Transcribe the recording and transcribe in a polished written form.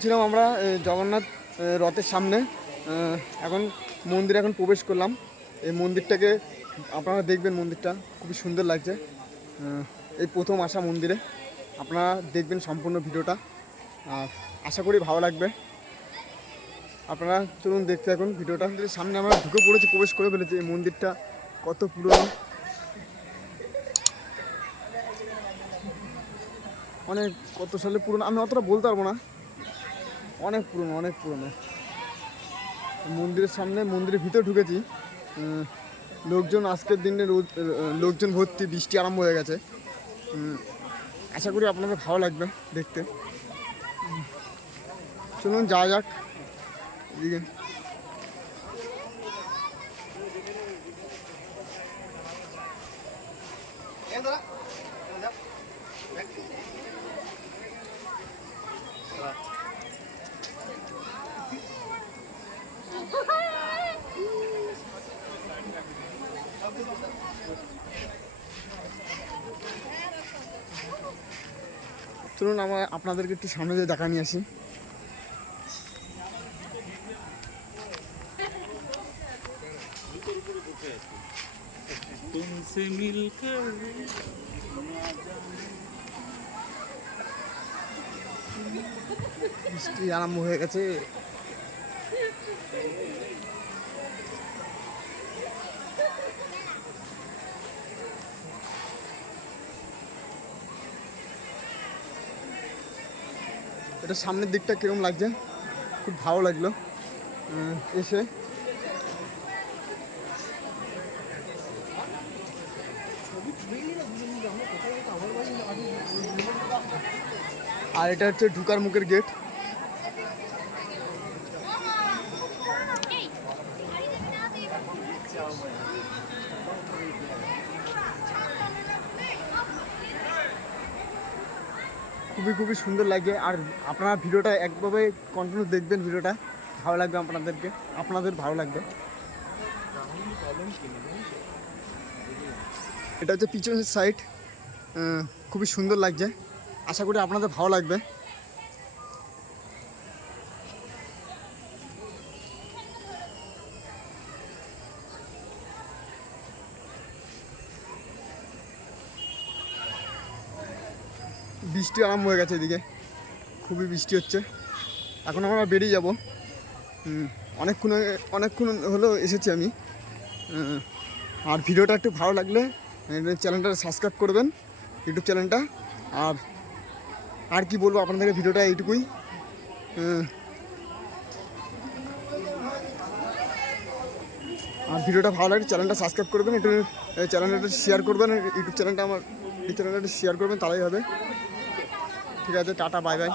ছিলাম আমরা জগন্নাথ রথের সামনে। এখন মন্দিরে প্রবেশ করলাম। এই মন্দিরটাকে আপনারা দেখবেন, মন্দিরটা খুবই সুন্দর লাগছে। এই প্রথম আসা মন্দিরে, আপনারা দেখবেন সম্পূর্ণ ভিডিওটা, আশা করি ভালো লাগবে। আপনারা চলুন দেখতে থাকুন ভিডিওটা। সামনে আমরা ঢুকে পড়েছি, প্রবেশ করে ফেলেছি। এই মন্দিরটা কত পুরনো, অনেক কত সালে পুরনো আমি অতটা বলতে পারবো না, অনেক পুরনো অনেক পুরনো। মন্দিরের সামনে, মন্দিরের ভিতরে ঢুকেছি। লোকজন আজকের দিনে লোকজন ভর্তি, বৃষ্টি আরম্ভ হয়ে গেছে। আশা করি আপনাদের ভালো লাগবে দেখতে। চলুন যাওয়া যাক এদিকে। চলুন আপনাদেরকে একটু সামনে দিয়ে দেখা নিয়ে আসি। বৃষ্টি আরম্ভ হয়ে গেছে। এটা সামনের দিকটা কিরকম লাগছে, খুব ভালো লাগলো এসে। আর এটা হচ্ছে ঢুকার মুখের গেট। খুবই সুন্দর লাগে। আর আপনারা ভিডিওটা একভাবে কন্টিনিউ দেখবেন, ভিডিওটা ভালো লাগবে আপনাদের ভালো লাগবে। এটা হচ্ছে পিছনের সাইড, খুবই সুন্দর লাগছে। আশা করি আপনাদের ভালো লাগবে। বৃষ্টি আরম্ভ হয়ে গেছে এদিকে, খুবই বৃষ্টি হচ্ছে। এখন আমরা বেরিয়ে যাব। অনেকক্ষণ হলো এসেছি আমি। আর ভিডিওটা একটু ভালো লাগলে চ্যানেলটা সাবস্ক্রাইব করবেন, ইউটিউব চ্যানেলটা। আর কি বলবো আপনাদেরকে, ভিডিওটা এইটুকুই। আর ভিডিওটা ভালো লাগে চ্যানেলটা সাবস্ক্রাইব করবেন, একটু চ্যানেলটা শেয়ার করবেন, ইউটিউব চ্যানেলটা আমার এই চ্যানেলটা শেয়ার করবেন, তাহলেই হবে। ঠিক আছে, টাটা, বাই বাই।